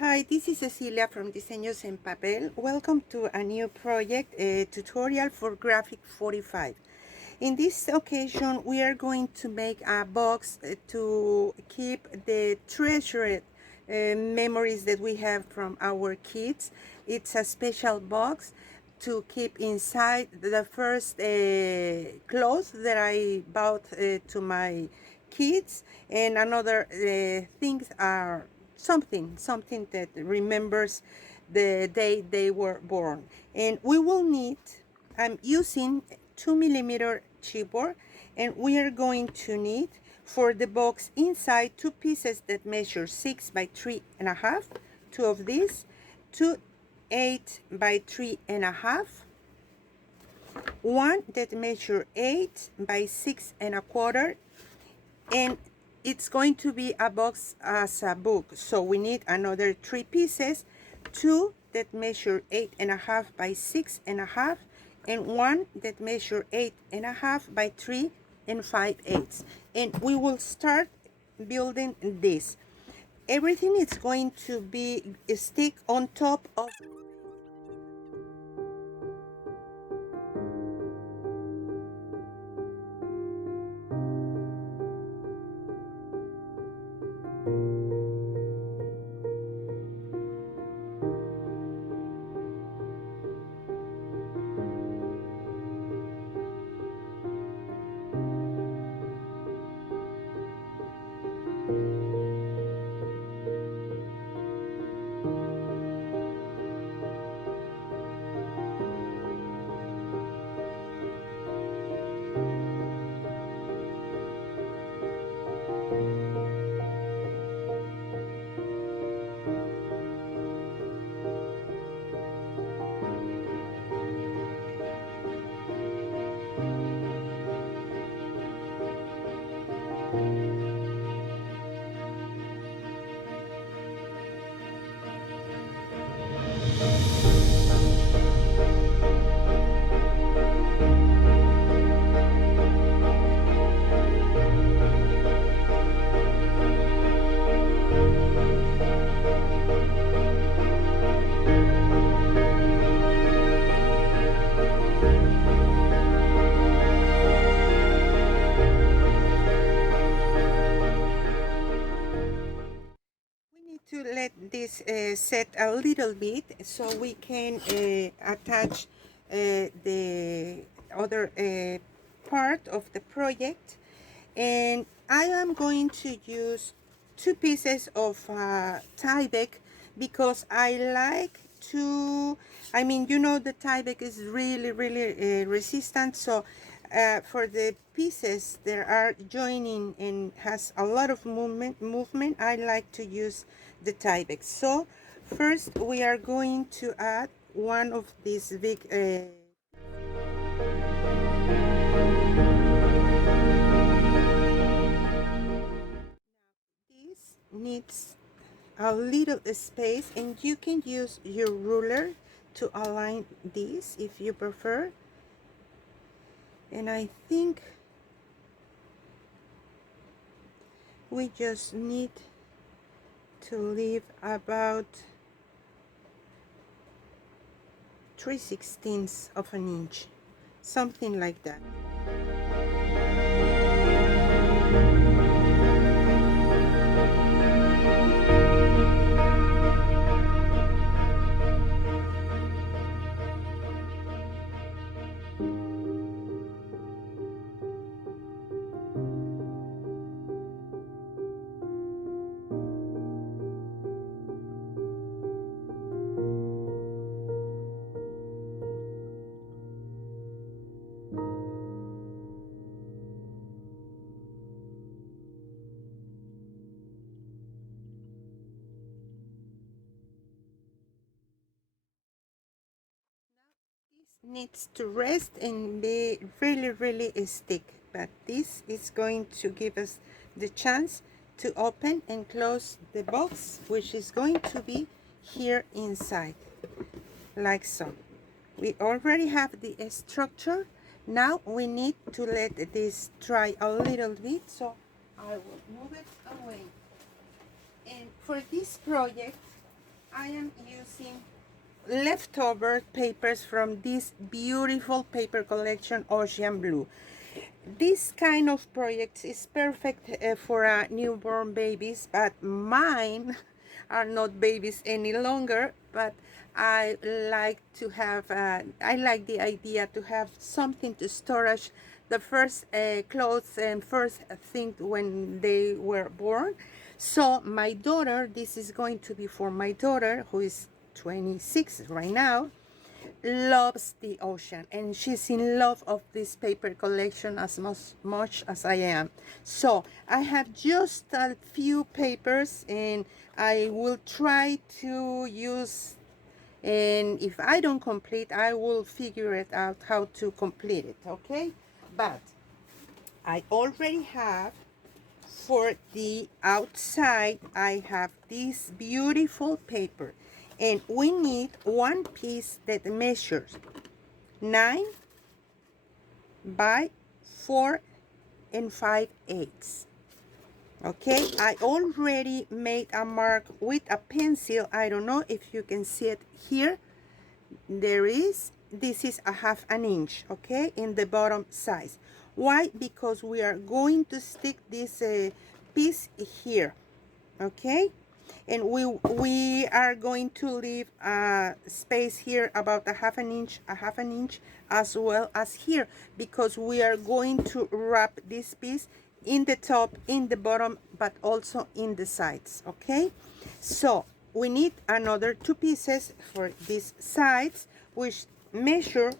Hi, this is Cecilia from Diseños en Papel. Welcome to a new project, a tutorial for Graphic 45. In this occasion, we are going to make a box to keep the treasured memories that we have from our kids. It's a special box to keep inside the first clothes that I bought to my kids, and another things are something that remembers the day they were born. And we will need, I'm using 2mm chipboard, and we are going to need for the box inside two pieces that measure 6 by 3.5, two of these, two 8 by 3.5, one that measure 8 by 6.25, and it's going to be a box as a book, so we need another 3 pieces, two that measure 8.5 by 6.5, and one that measure 8.5 by 3 5/8. And we will start building this. Everything is going to be stick on top of to let this set a little bit so we can attach the other part of the project. And I am going to use two pieces of Tyvek because I like to, I mean, you know, the Tyvek is really resistant, so for the pieces that are joining and has a lot of movement, I like to use the Tyvek. So first we are going to add one of these big this needs a little space, and you can use your ruler to align this if you prefer. And I think we just need to leave about 3/16 of an inch, something like that. Needs to rest and be really stick, but this is going to give us the chance to open and close the box, which is going to be here inside, like so. We already have the structure. Now we need to let this dry a little bit, so I will move it away. And for this project I am using leftover papers from this beautiful paper collection, Ocean Blue. This kind of project is perfect for newborn babies, but mine are not babies any longer. But I like to have, I like the idea to have something to storage the first clothes and first thing when they were born. So my daughter, this is going to be for my daughter who is 26 right now, loves the ocean, and she's in love of this paper collection as much as I am. So I have just a few papers, and I will try to use, and if I don't complete, I will figure it out how to complete it, okay? But I already have, for the outside, I have this beautiful paper, and we need one piece that measures 9 by 4 and 5/8. Okay, I already made a mark with a pencil. I don't know if you can see it here. This is a 1/2 inch, okay, in the bottom size. Why? Because we are going to stick this piece here, okay, and we are going to leave a space here about a 1/2 inch, as well as here, because we are going to wrap this piece in the top, in the bottom, but also in the sides, okay? So we need another 2 pieces for these sides, which measure,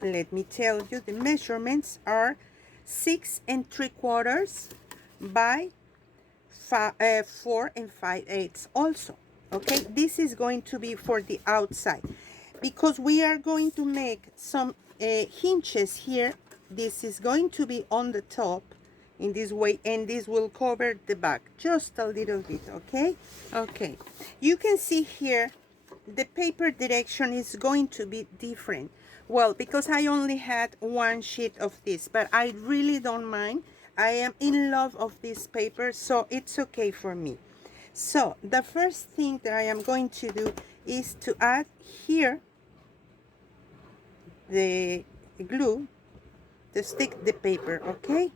let me tell you, the measurements are 6 3/4 by 4 and 5/8 also, okay? This is going to be for the outside, because we are going to make some hinges here. This is going to be on the top in this way, and this will cover the back just a little bit, okay? Okay, you can see here the paper direction is going to be different. Well, because I only had one sheet of this, but I really don't mind. I am in love of this paper, so it's okay for me. So the first thing that I am going to do is to add here the glue to stick the paper, okay?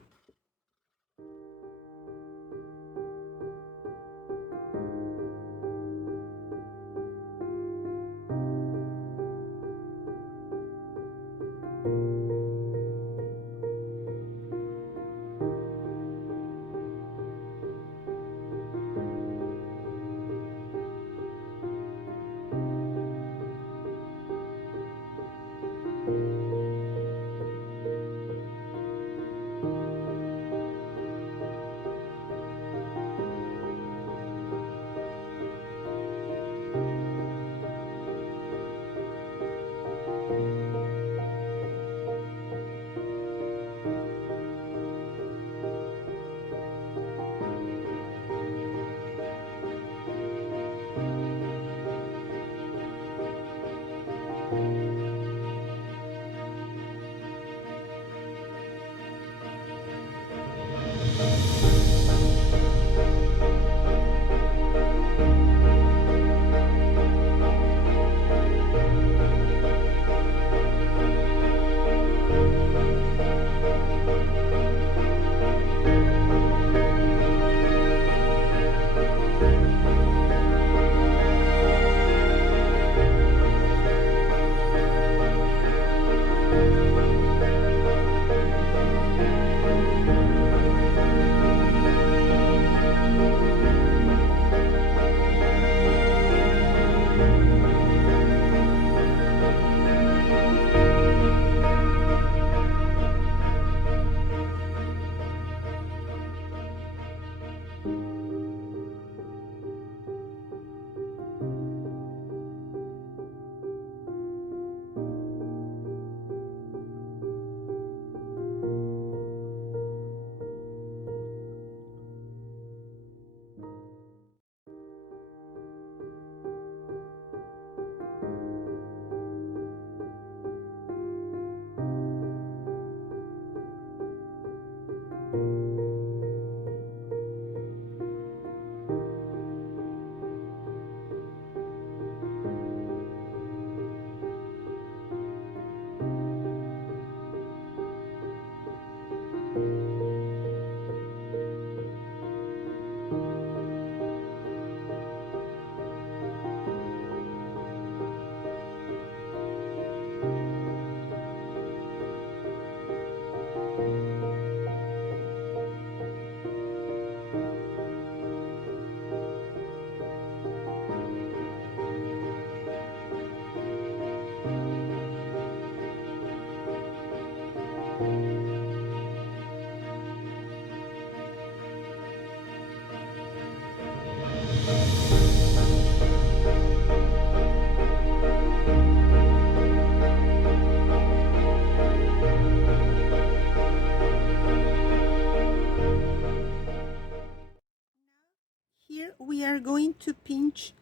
to pinch.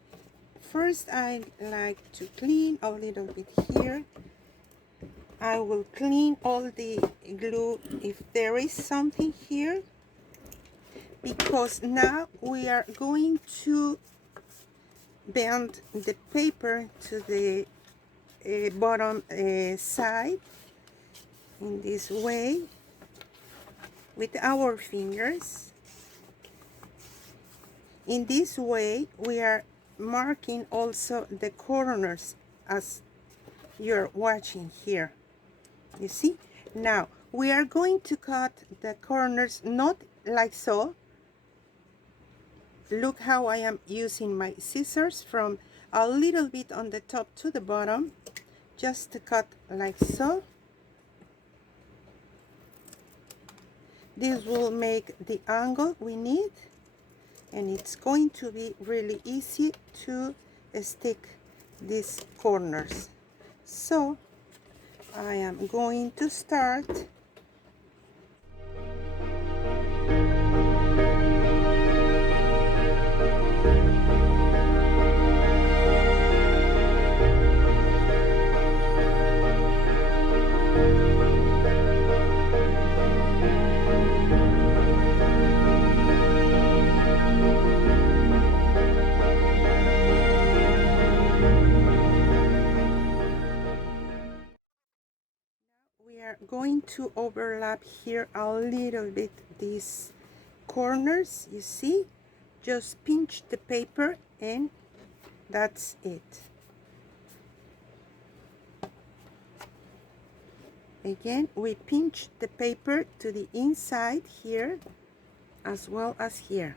First, I like to clean a little bit here. I will clean all the glue if there is something here, because now we are going to bend the paper to the bottom side in this way with our fingers. In this way we are marking also the corners, as you're watching here. You see? Now we are going to cut the corners not like so. Look how I am using my scissors from a little bit on the top to the bottom, just to cut like so. This will make the angle we need, and it's going to be really easy to stick these corners. So I am going to start. We are going to overlap here a little bit these corners, you see? Just pinch the paper and that's it. Again, we pinch the paper to the inside here as well as here.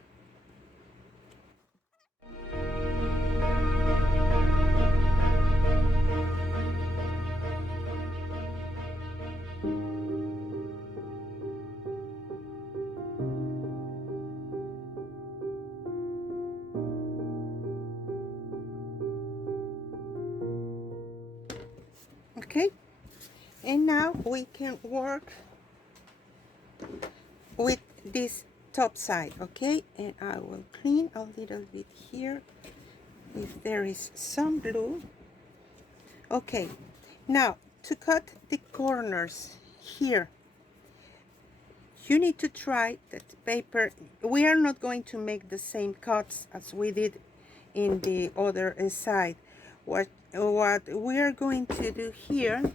Okay, and now we can work with this top side. Okay, and I will clean a little bit here if there is some glue. Okay, now to cut the corners here, you need to try that paper. We are not going to make the same cuts as we did in the other side. What we are going to do here,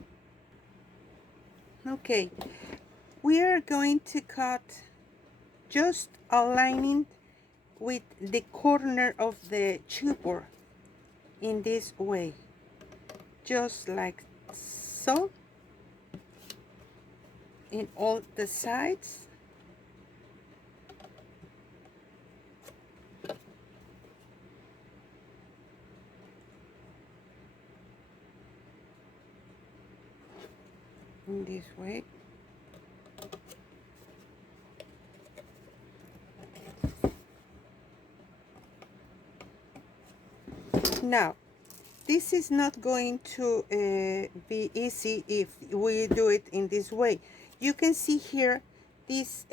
okay, we are going to cut just aligning with the corner of the chipboard in this way, just like so, in all the sides. In this way. Now, this is not going to be easy if we do it in this way. You can see here, this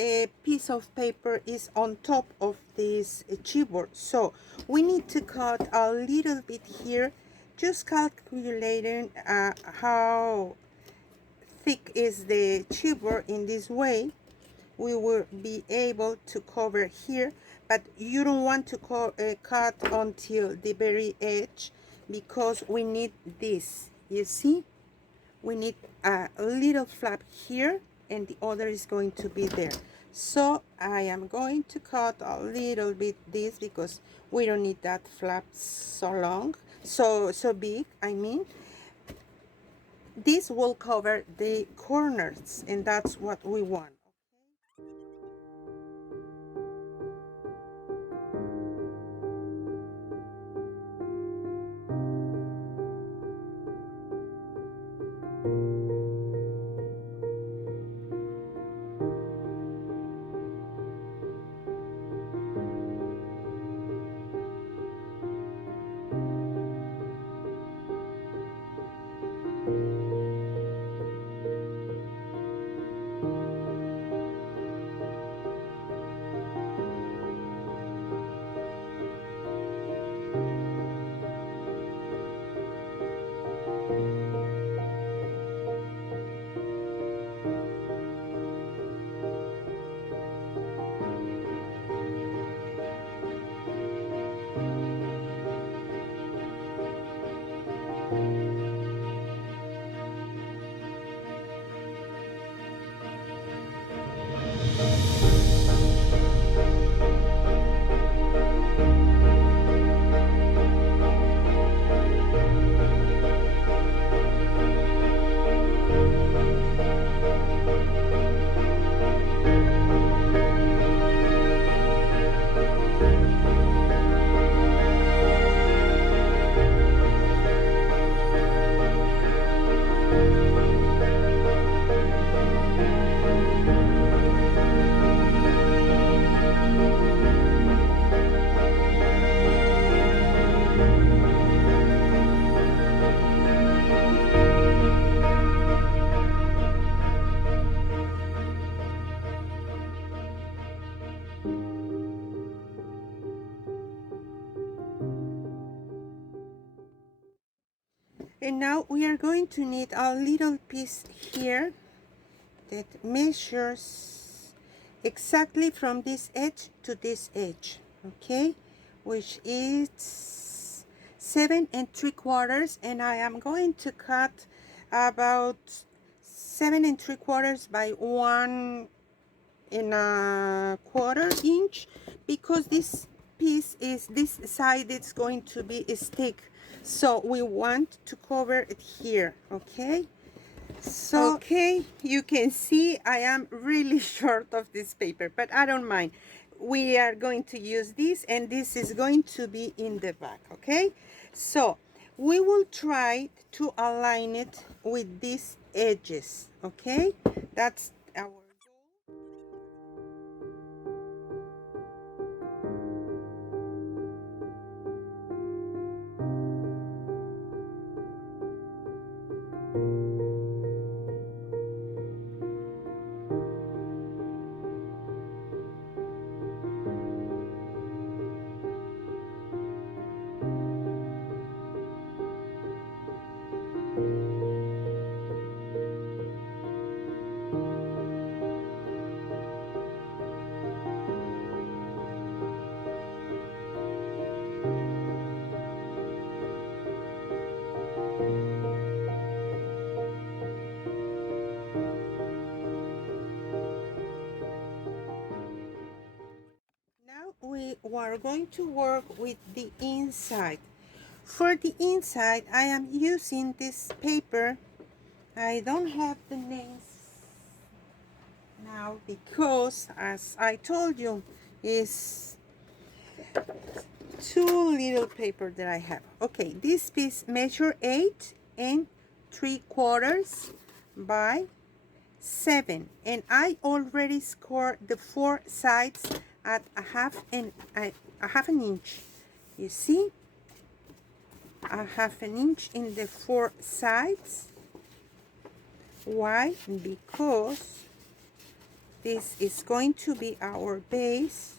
piece of paper is on top of this chipboard, so we need to cut a little bit here, just calculating how thick is the chipboard. In this way we will be able to cover here, but you don't want to cut until the very edge, because we need this, you see, we need a little flap here and the other is going to be there. So I am going to cut a little bit this, because we don't need that flap so long, so big, I mean. This will cover the corners, and that's what we want. And now we are going to need a little piece here that measures exactly from this edge to this edge, okay, which is 7 3/4, and I am going to cut about 7 3/4 by 1 1/4 inch, because this piece is this side, it's going to be stick, so we want to cover it here, okay. So okay, you can see I am really short of this paper, but I don't mind. We are going to use this, and this is going to be in the back, okay. So we will try to align it with these edges, okay. That's our goal. Now we are going to work with the inside. For the inside, I am using this paper. I don't have the names now because, as I told you, is too little paper that I have. Okay, this piece measure 8 3/4 by 7, and I already scored the 4 sides at a half an inch. You see, a half an inch in the 4 sides. Why? Because this is going to be our base.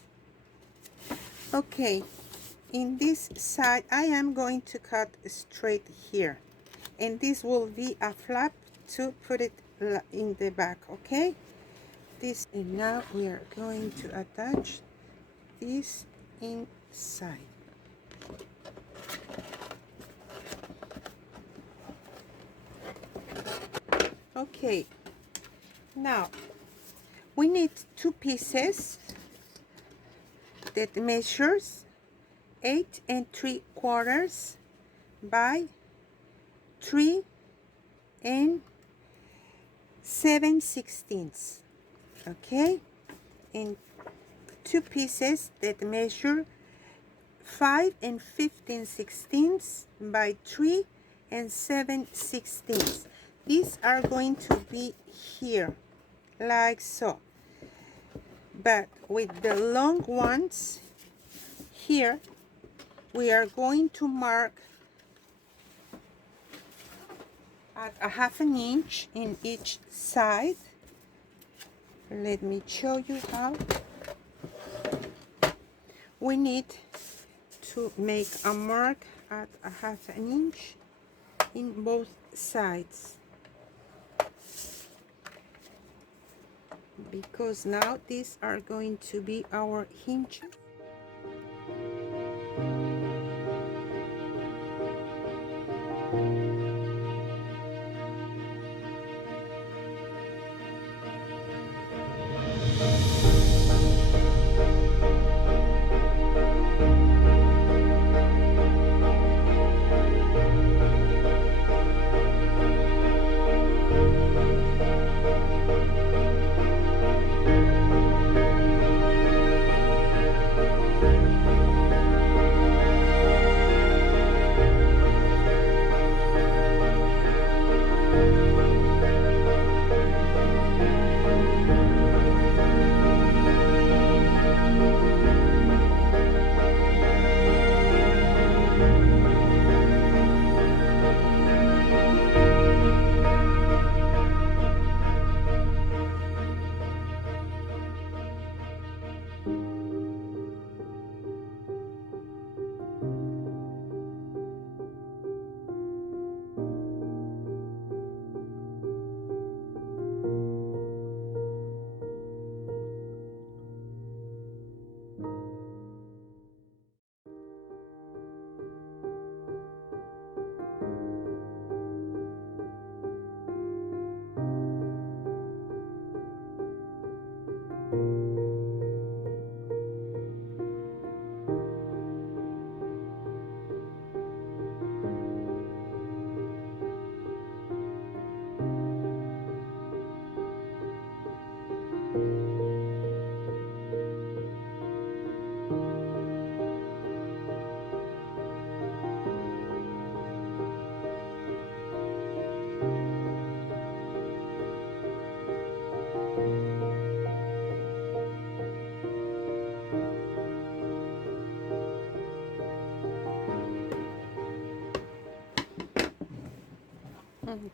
Okay, in this side I am going to cut straight here, and this will be a flap to put it in the back, okay. This, and now we are going to attach this inside. Okay, now we need 2 pieces that measures 8 3/4 by 3 7/16, okay, and 2 pieces that measure 5 15/16 by 3 7/16. These are going to be here, like so, but with the long ones here, we are going to mark at a half an inch in each side. Let me show you how. We need to make a mark at a half an inch in both sides, because now these are going to be our hinges.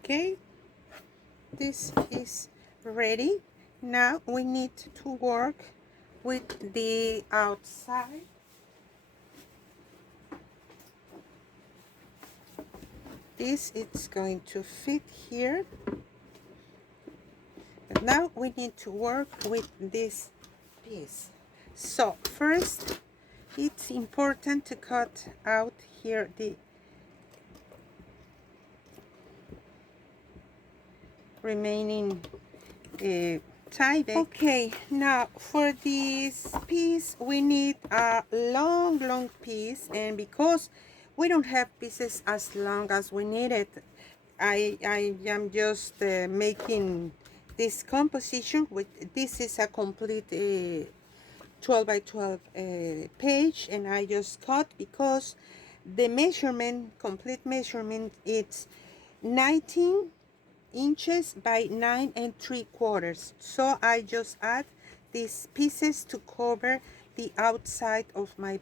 Okay, this is ready. Now we need to work with the outside. This it's going to fit here, but now we need to work with this piece. So first it's important to cut out here the remaining tie back. Okay, now for this piece we need a long piece, and because we don't have pieces as long as we need it, I am just making this composition with this is a complete 12 by 12 page, and I just cut because the measurement, complete measurement, it's 19 inches by 9 3/4. So I just add these pieces to cover the outside of my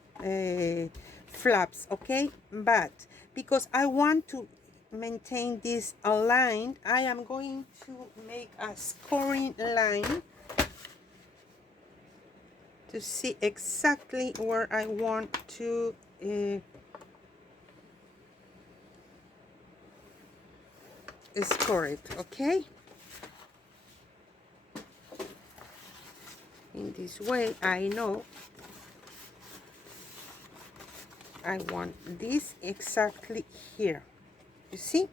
flaps. Okay, but because I want to maintain this aligned, I am going to make a scoring line to see exactly where I want to score it. Okay, in this way I know I want this exactly here, you see.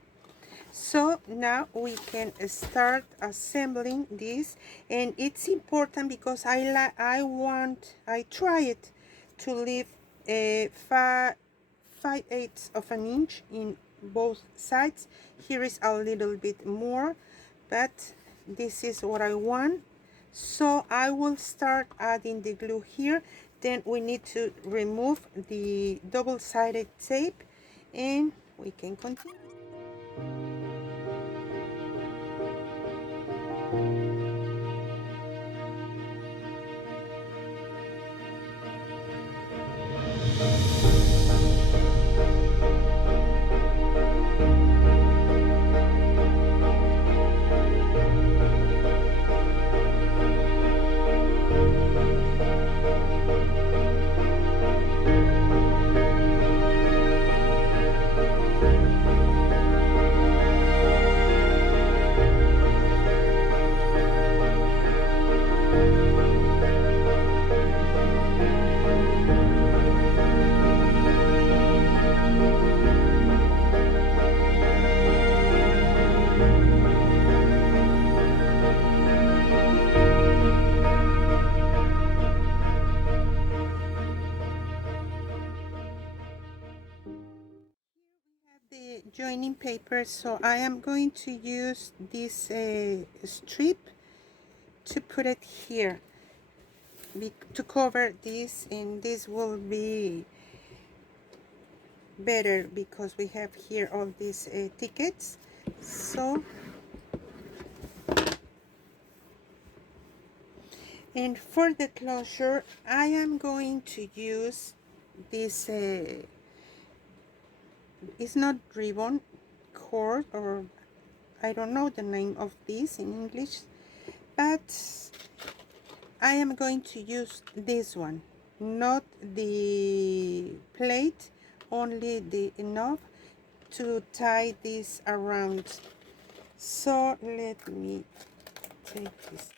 So now we can start assembling this, and it's important because I try it to leave a 5/8 of an inch in both sides. Here is a little bit more, but this is what I want. So I will start adding the glue here. Then we need to remove the double-sided tape, and we can continue. The joining paper, so I am going to use this strip to put it here to cover this, and this will be better because we have here all these tickets. So, and for the closure I am going to use this it's not ribbon, cord, or I don't know the name of this in English, but I am going to use this one, not the plate, only the knob to tie this around. So let me take this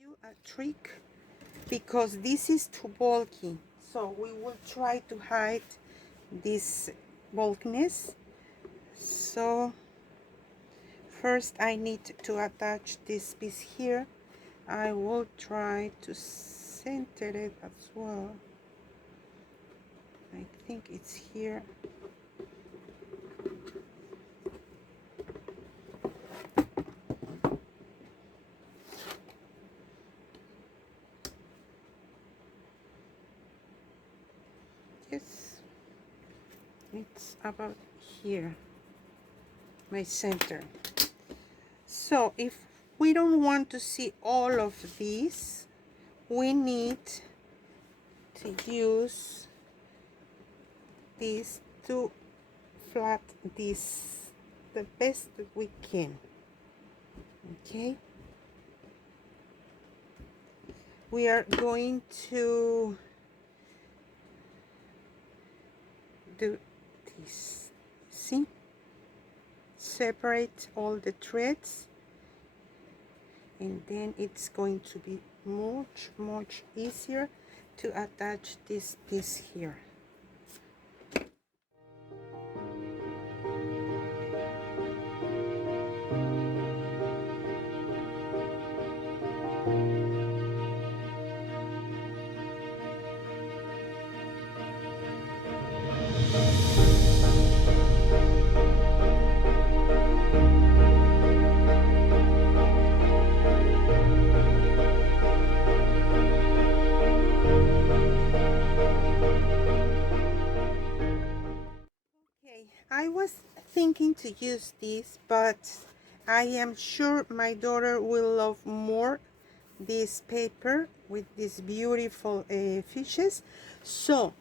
you a trick because this is too bulky, so we will try to hide this bulkiness. So first I need to attach this piece here. I will try to center it as well. I think it's here. Yes, it's about here, my center. So if we don't want to see all of these, we need to use this to flat this the best that we can. Okay, we are going to do this. See, separate all the threads, and then it's going to be much easier to attach this piece here. I was thinking to use this, but I am sure my daughter will love more this paper with these beautiful fishes. So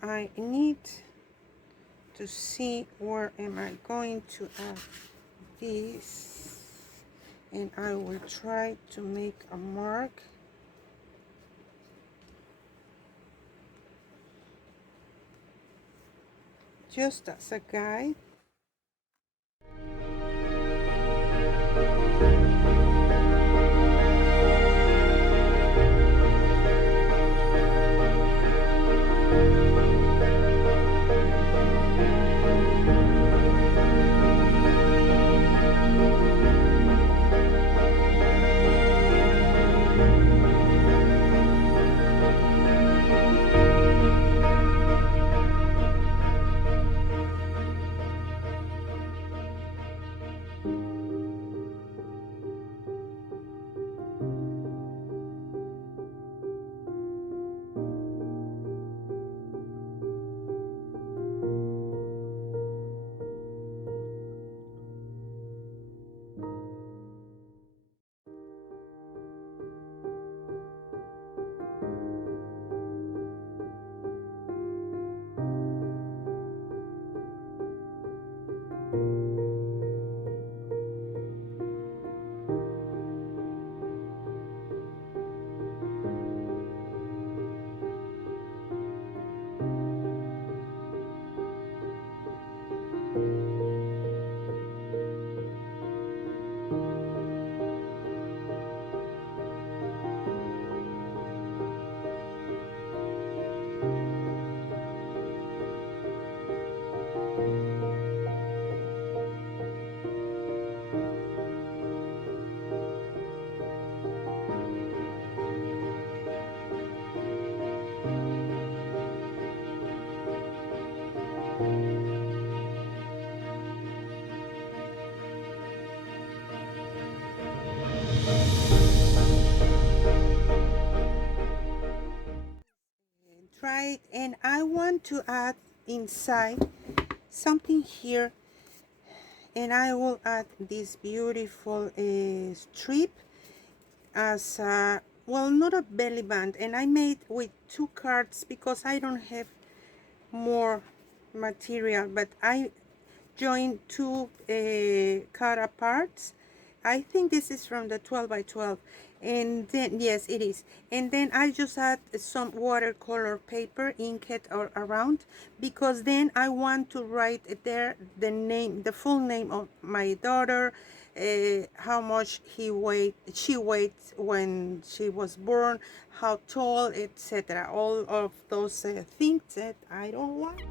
I need to see where am I going to add this, and I will try to make a mark. Just as a guide. Try it, and I want to add inside something here, and I will add this beautiful strip as a, well, not a belly band, and I made with 2 cards because I don't have more material, but I joined 2 card parts. I think this is from the 12 by 12, and then yes, it is. And then I just add some watercolor paper, ink it or around, because then I want to write there the name, the full name of my daughter, how much she weighed when she was born, how tall, etc. All of those things that I don't want.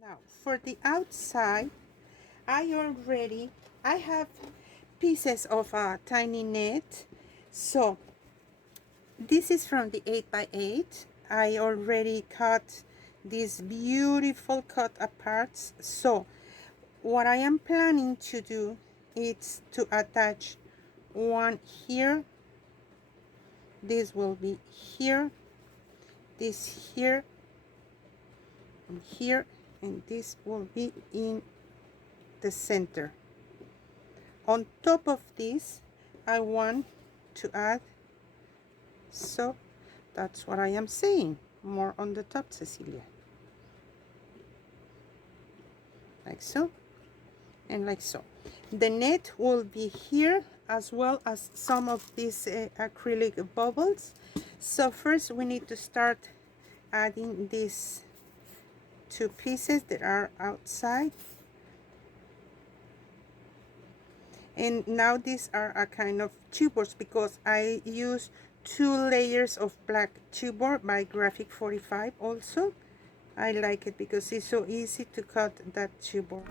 Now for the outside, I have pieces of a tiny net. So this is from the 8x8. I already cut these beautiful cut aparts. So what I am planning to do is to attach one here, this will be here, this here, and here, and this will be in the center. On top of this, I want to add, so that's what I am saying, more on the top, Cecilia, like so and like so. The net will be here, as well as some of these acrylic bubbles. So first we need to start adding these two pieces that are outside, and now these are a kind of tubers because I use 2 layers of black tuber by Graphic 45. Also I like it because it's so easy to cut that tuber.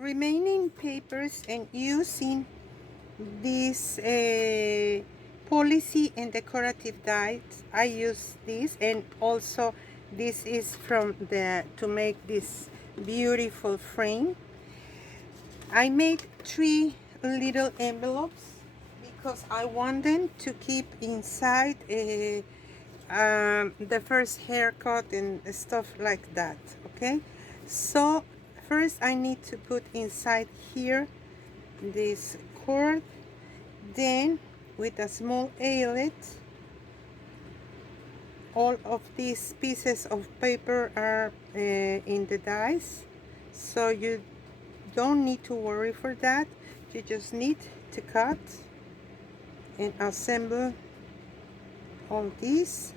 Remaining papers and using this policy and decorative dies, I use this, and also this is from the to make this beautiful frame. I made 3 little envelopes because I want them to keep inside the first haircut and stuff like that. Okay, so first I need to put inside here this cord, then with a small eyelet, all of these pieces of paper are in the dies, so you don't need to worry for that. You just need to cut and assemble all these.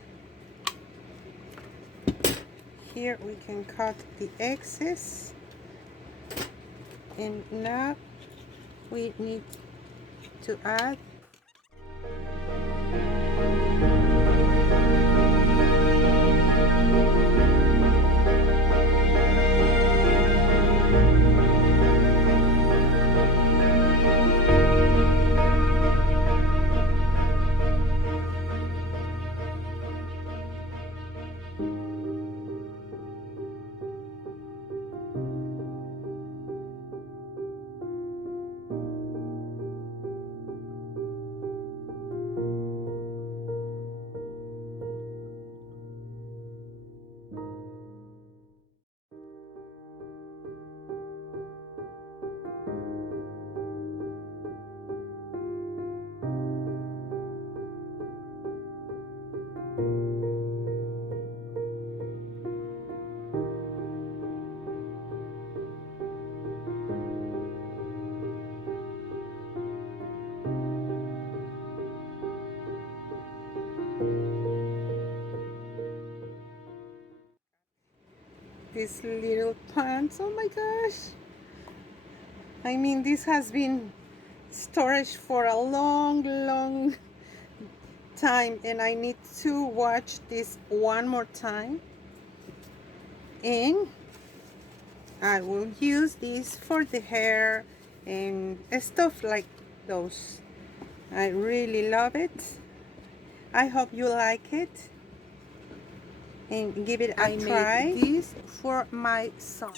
Here we can cut the excess, and now we need to add these little pants. Oh my gosh. I mean, this has been storage for a long time, and I need to watch this one more time, and I will use this for the hair and stuff like those. I really love it. I hope you like it and give it a try. I made this for my son.